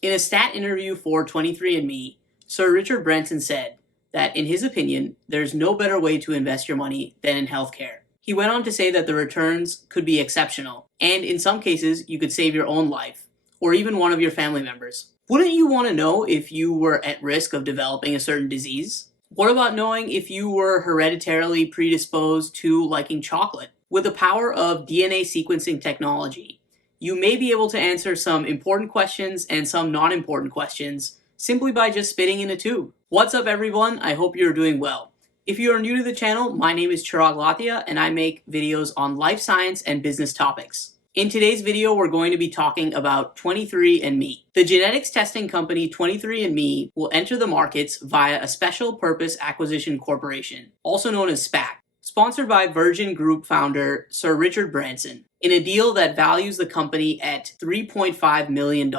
In a stat interview for 23andMe, Sir Richard Branson said that, in his opinion, there's no better way to invest your money than in healthcare. He went on to say that the returns could be exceptional, and in some cases, you could save your own life, or even one of your family members. Wouldn't you want to know if you were at risk of developing a certain disease? What about knowing if you were hereditarily predisposed to liking chocolate? With the power of DNA sequencing technology, you may be able to answer some important questions and some non-important questions simply by just spitting in a tube. What's up, everyone? I hope you're doing well. If you are new to the channel, my name is Chirag Lathia and I make videos on life science and business topics. In today's video, we're going to be talking about 23andMe. The genetics testing company 23andMe will enter the markets via a special purpose acquisition corporation, also known as SPAC, sponsored by Virgin Group founder Sir Richard Branson, in a deal that values the company at $3.5 million.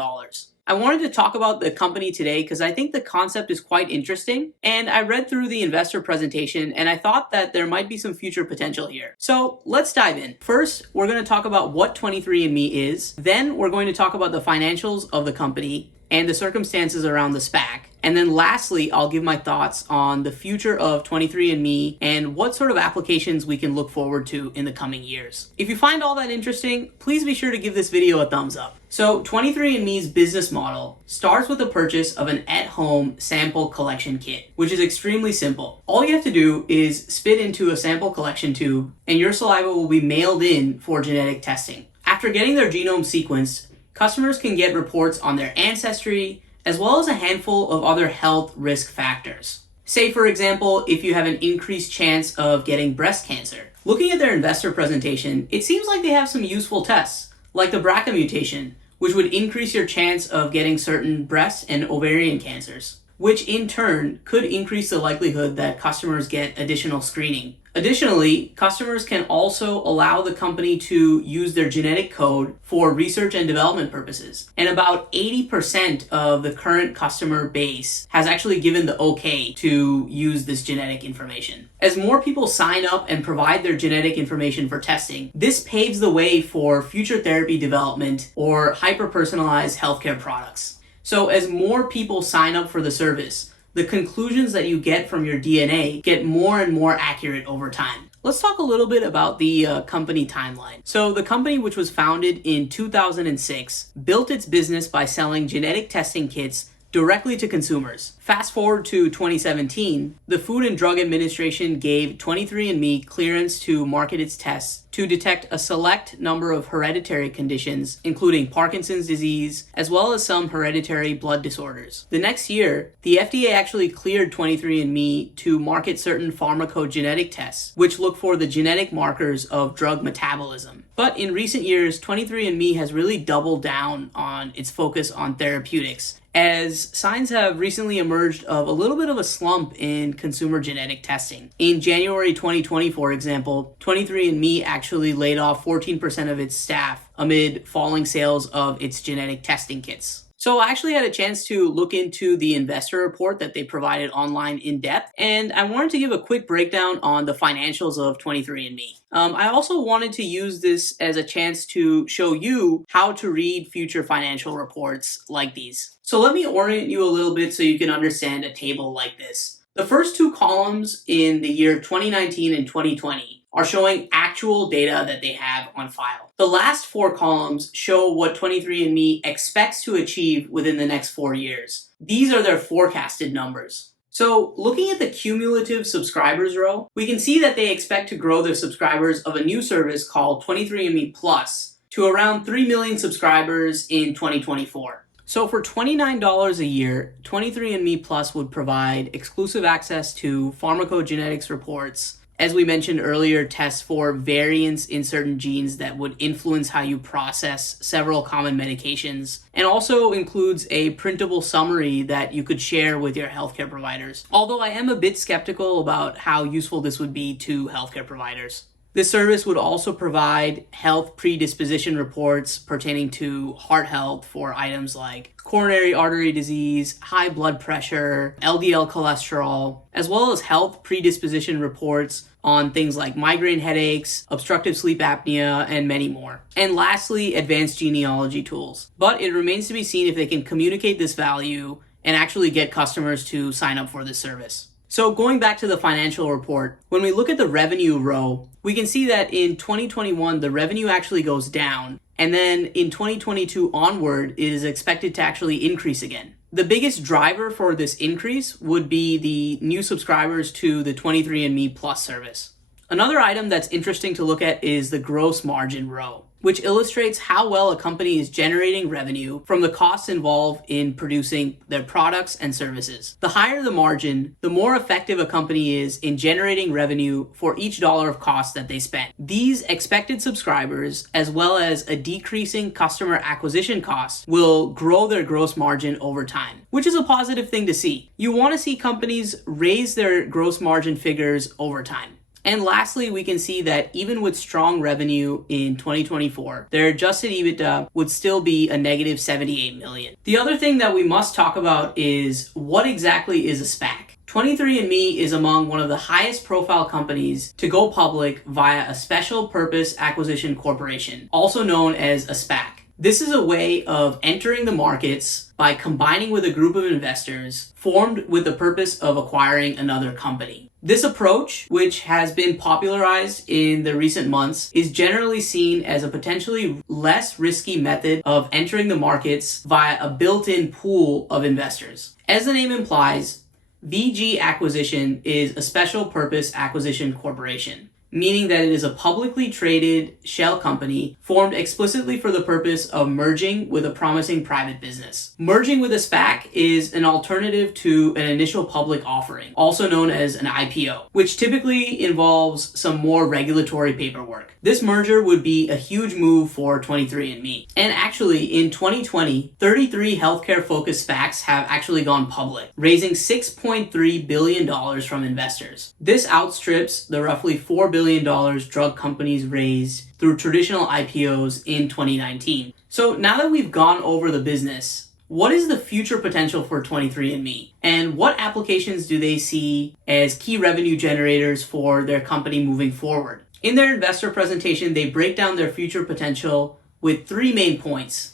I wanted to talk about the company today because I think the concept is quite interesting, and I read through the investor presentation and I thought that there might be some future potential here. So let's dive in. First, we're going to talk about what 23andMe is. Then we're going to talk about the financials of the company and the circumstances around the SPAC. And then lastly, I'll give my thoughts on the future of 23andMe and what sort of applications we can look forward to in the coming years. If you find all that interesting, please be sure to give this video a thumbs up. So 23andMe's business model starts with the purchase of an at-home sample collection kit, which is extremely simple. All you have to do is spit into a sample collection tube and your saliva will be mailed in for genetic testing. After getting their genome sequenced, customers can get reports on their ancestry, as well as a handful of other health risk factors. Say, for example, if you have an increased chance of getting breast cancer. Looking at their investor presentation, it seems like they have some useful tests, like the BRCA mutation, which would increase your chance of getting certain breast and ovarian cancers, which in turn could increase the likelihood that customers get additional screening. Additionally, customers can also allow the company to use their genetic code for research and development purposes. And about 80% of the current customer base has actually given the okay to use this genetic information. As more people sign up and provide their genetic information for testing, this paves the way for future therapy development or hyper-personalized healthcare products. So as more people sign up for the service, the conclusions that you get from your DNA get more and more accurate over time. Let's talk a little bit about the company timeline. So the company, which was founded in 2006, built its business by selling genetic testing kits directly to consumers. Fast forward to 2017, the Food and Drug Administration gave 23andMe clearance to market its tests to detect a select number of hereditary conditions, including Parkinson's disease, as well as some hereditary blood disorders. The next year, the FDA actually cleared 23andMe to market certain pharmacogenetic tests, which look for the genetic markers of drug metabolism. But in recent years, 23andMe has really doubled down on its focus on therapeutics, as signs have recently emerged of a little bit of a slump in consumer genetic testing. In January 2020, for example, 23andMe actually laid off 14% of its staff amid falling sales of its genetic testing kits. So I actually had a chance to look into the investor report that they provided online in depth, and I wanted to give a quick breakdown on the financials of 23andMe. I also wanted to use this as a chance to show you how to read future financial reports like these. So let me orient you a little bit so you can understand a table like this. The first two columns in the year 2019 and 2020 are showing actual data that they have on file. The last four columns show what 23andMe expects to achieve within the next 4 years. These are their forecasted numbers. So looking at the cumulative subscribers row, we can see that they expect to grow their subscribers of a new service called 23andMe Plus to around 3 million subscribers in 2024. So for $29 a year, 23andMe Plus would provide exclusive access to pharmacogenetics reports, as we mentioned earlier, tests for variants in certain genes that would influence how you process several common medications, and also includes a printable summary that you could share with your healthcare providers. Although I am a bit skeptical about how useful this would be to healthcare providers. This service would also provide health predisposition reports pertaining to heart health for items like coronary artery disease, high blood pressure, LDL cholesterol, as well as health predisposition reports on things like migraine headaches, obstructive sleep apnea, and many more. And lastly, advanced genealogy tools. But it remains to be seen if they can communicate this value and actually get customers to sign up for this service. So going back to the financial report, when we look at the revenue row, we can see that in 2021, the revenue actually goes down. And then in 2022 onward, it is expected to actually increase again. The biggest driver for this increase would be the new subscribers to the 23andMe Plus service. Another item that's interesting to look at is the gross margin row, which illustrates how well a company is generating revenue from the costs involved in producing their products and services. The higher the margin, the more effective a company is in generating revenue for each dollar of cost that they spend. These expected subscribers, as well as a decreasing customer acquisition cost, will grow their gross margin over time, which is a positive thing to see. You want to see companies raise their gross margin figures over time. And lastly, we can see that even with strong revenue in 2024, their adjusted EBITDA would still be a negative $78 million. The other thing that we must talk about is what exactly is a SPAC? 23andMe is among one of the highest profile companies to go public via a special purpose acquisition corporation, also known as a SPAC. This is a way of entering the markets by combining with a group of investors formed with the purpose of acquiring another company. This approach, which has been popularized in the recent months, is generally seen as a potentially less risky method of entering the markets via a built-in pool of investors. As the name implies, VG Acquisition is a special purpose acquisition corporation, meaning that it is a publicly traded shell company formed explicitly for the purpose of merging with a promising private business. Merging with a SPAC is an alternative to an initial public offering, also known as an IPO, which typically involves some more regulatory paperwork. This merger would be a huge move for 23andMe. And actually, in 2020, 33 healthcare-focused SPACs have actually gone public, raising $6.3 billion from investors. This outstrips the roughly $4 billion drug companies raised through traditional IPOs in 2019. So now that we've gone over the business, what is the future potential for 23andMe? And what applications do they see as key revenue generators for their company moving forward? In their investor presentation, they break down their future potential with three main points.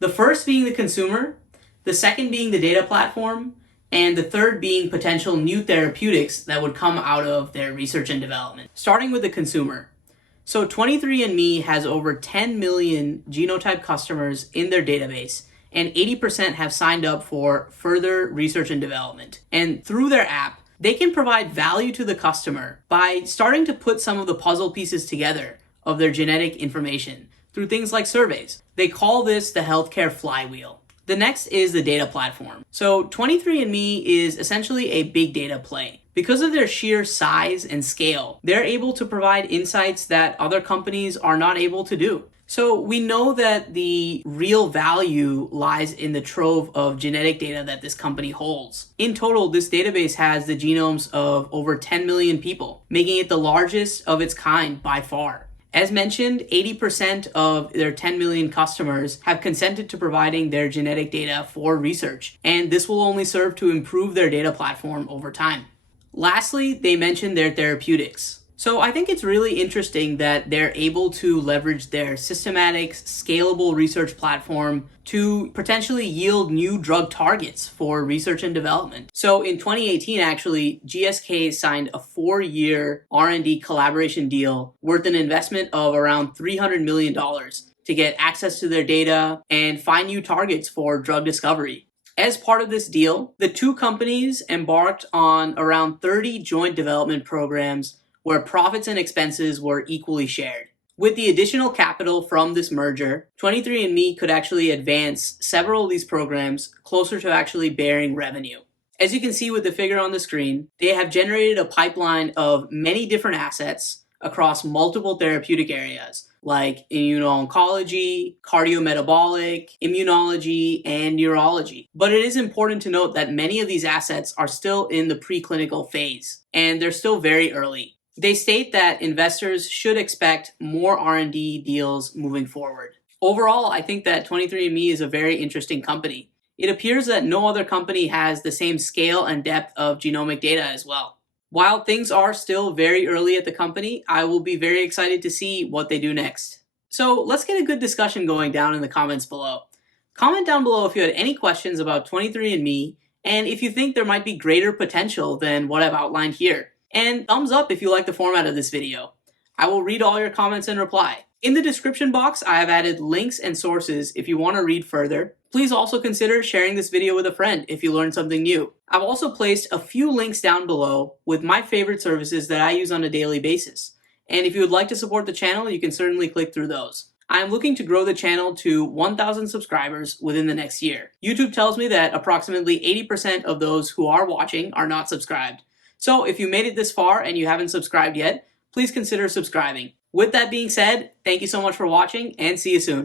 The first being the consumer, the second being the data platform, and the third being potential new therapeutics that would come out of their research and development. Starting with the consumer. So 23andMe has over 10 million genotype customers in their database, and 80% have signed up for further research and development. And through their app, they can provide value to the customer by starting to put some of the puzzle pieces together of their genetic information through things like surveys. They call this the healthcare flywheel. The next is the data platform. So 23andMe is essentially a big data play. Because of their sheer size and scale, they're able to provide insights that other companies are not able to do. So we know that the real value lies in the trove of genetic data that this company holds. In total, this database has the genomes of over 10 million people, making it the largest of its kind by far. As mentioned, 80% of their 10 million customers have consented to providing their genetic data for research, and this will only serve to improve their data platform over time. Lastly, they mentioned their therapeutics. So I think it's really interesting that they're able to leverage their systematic, scalable research platform to potentially yield new drug targets for research and development. So in 2018, actually, GSK signed a 4-year R&D collaboration deal worth an investment of around $300 million to get access to their data and find new targets for drug discovery. As part of this deal, the two companies embarked on around 30 joint development programs where profits and expenses were equally shared. With the additional capital from this merger, 23andMe could actually advance several of these programs closer to actually bearing revenue. As you can see with the figure on the screen, they have generated a pipeline of many different assets across multiple therapeutic areas like immuno-oncology, cardiometabolic, immunology, and neurology. But it is important to note that many of these assets are still in the preclinical phase, and they're still very early. They state that investors should expect more R&D deals moving forward. Overall, I think that 23andMe is a very interesting company. It appears that no other company has the same scale and depth of genomic data as well. While things are still very early at the company, I will be very excited to see what they do next. So let's get a good discussion going down in the comments below. Comment down below if you had any questions about 23andMe and if you think there might be greater potential than what I've outlined here. And thumbs up if you like the format of this video. I will read all your comments and reply. In the description box, I have added links and sources if you want to read further. Please also consider sharing this video with a friend if you learned something new. I've also placed a few links down below with my favorite services that I use on a daily basis. And if you would like to support the channel, you can certainly click through those. I am looking to grow the channel to 1,000 subscribers within the next year. YouTube tells me that approximately 80% of those who are watching are not subscribed. So if you made it this far and you haven't subscribed yet, please consider subscribing. With that being said, thank you so much for watching and see you soon.